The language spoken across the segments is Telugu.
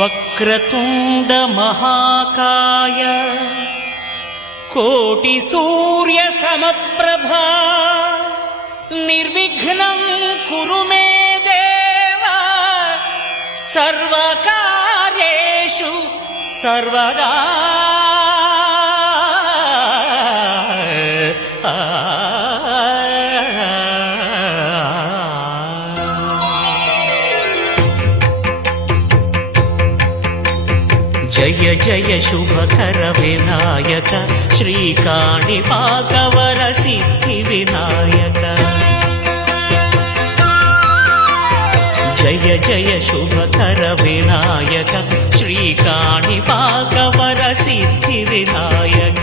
వక్రతుండ మహాకాయ కోటి సూర్య సమప్రభా నిర్విఘ్నం కురు మే దేవ సర్వకార్యేషు సర్వదా. జయ జయ శుభకర వినాయక శ్రీకాణిపాకవర సిద్ధి వినాయక. జయ జయ శుభకర వినాయక శ్రీకాణిపాకవర సిద్ధి వినాయక.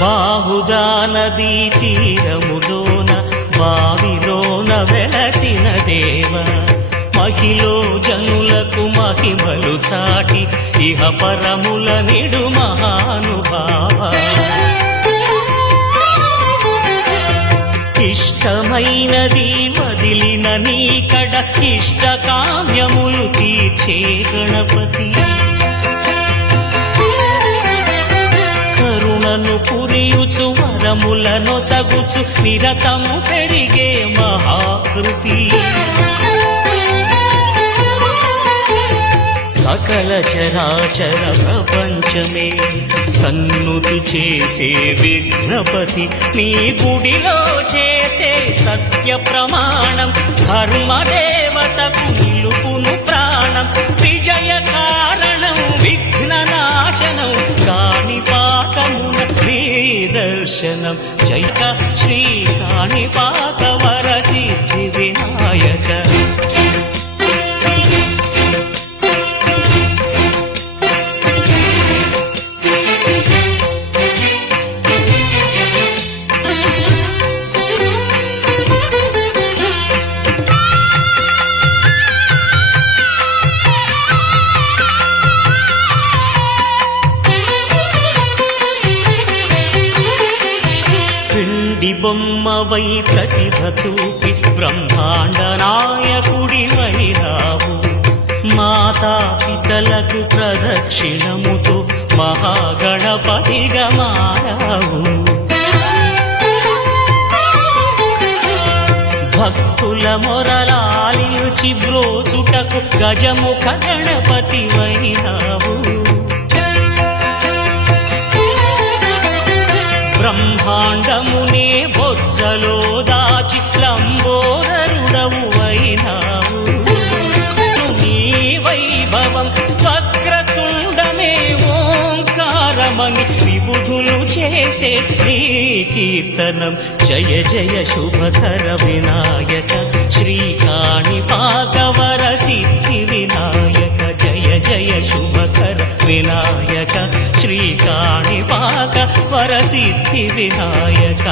బాహుదా నదీ తీరములోన బావిలోన వెలసిన దేవ మహిలో జనులకు మహిమలు చాటి ఇహ పరముల నిడు మహానుభావ. ఇష్టమైనది వదిలిన నీకడ ఇష్ట కామ్యములు తీర్చే గణపతి. కరుణను పురియుచు వరములను సగుచు నిరతము పెరిగే మహాకృతి. సకల చరాచర ప్రపంచమే సన్నుతి చేసే విఘ్నపతి. నీ గుడిలో చేసే సత్య ప్రమాణం ధర్మదేవతకు నిలుపును ప్రాణం. విజయ కారణం విఘ్న నాశనం కాణిపాకమున నీ దర్శనం. జయ శ్రీ కాణిపాకవర సిద్ధి వినాయక. బొమ్మవై ప్రతిభ చూపి బ్రహ్మాండ నాయకుడివైనావు. మాతా పితలకు ప్రదక్షిణముతో మహాగణపతిగా మారావు. భక్తుల మొరలాలిచి బ్రోచుటకు గజముఖ గణపతివైనావు. బ్రహ్మాండమునే బొజ్జలో దాచి లంబోదరుడవు అయినావు. నీ వైభవం వక్రతుండమే ఓంకారమని విబుధులు చేసే నీ కీర్తనం. జయ జయ శుభకర వినాయక శ్రీకాణిపాకవర సిద్ధి వినాయక. జయ జయ శుభకర వినాయక శ్రీకాణిపాకవర సిద్ధి వినాయక.